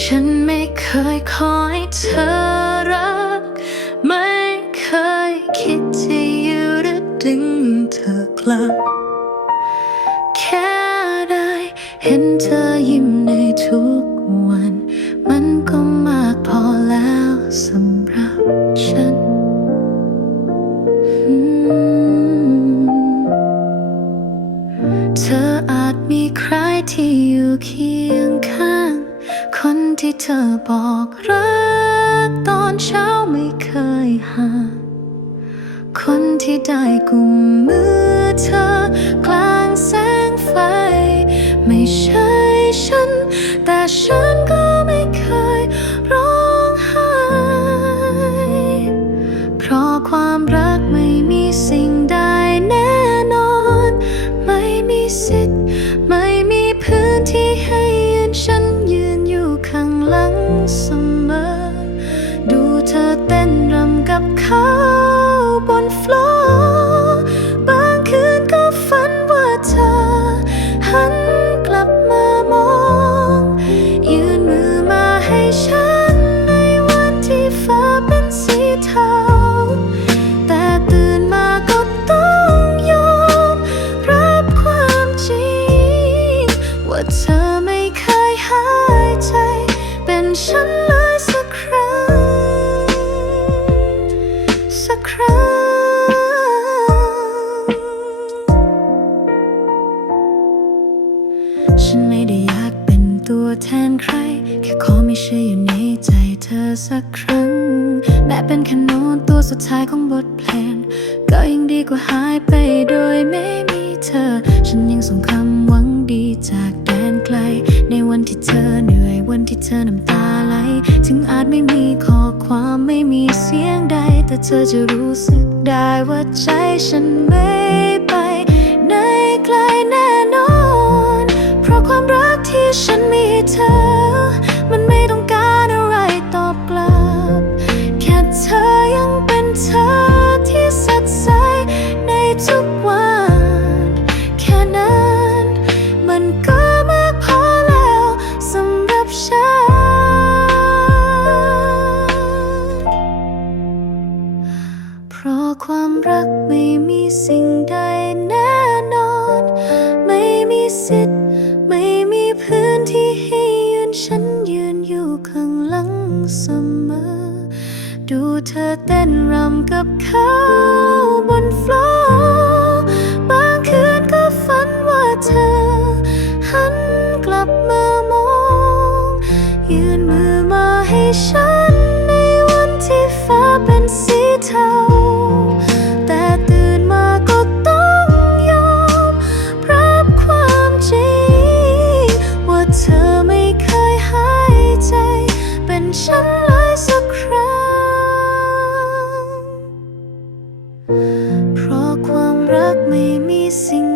ฉันไม่เคยขอให้เธอรัก ไม่เคยคิดจะอยู่หรือดึงเธอกลับ แค่ได้เห็นเธอยิ้มในทุกวัน มันก็มากพอแล้วสำหรับฉันเธออาจมีใครที่อยู่เคียงข้าง คนที่เธอบอกรัก ตอนเช้าไม่เคยหา คนที่ได้กุมมือเธอกลางแสงไฟ ไม่ใช่ฉัน แต่ฉัน ว่าเธอไม่เคยหายใจ เป็นฉันเลยสักครั้ง สักครั้ง ฉันไม่ได้อยากเป็นตัวแทนใคร แค่ขอไม่เชื่ออยู่ในใจเธอสักครั้ง แม้เป็นแค่โน้ตตัวสุดท้ายของบทเพลง ก็ยังดีกว่าหายไปโดยไม่มีเธอ ฉันยังส่งคำ ที่เธอเหนื่อยวันที่เธอน้ำตาไหล ถึงอาจไม่มีข้อความไม่มีเสียงใด แต่เธอจะรู้สึกได้ว่าใจฉันไม่ ความรักไม่มีสิ่งใดแน่นอน ไม่มีสิทธิ์ ไม่มีพื้นที่ให้ยืนฉันยืนอยู่ข้างหลังเสมอ ดูเธอเต้นรำกับเขาบนฟลอ รักไม่มีสิ่ง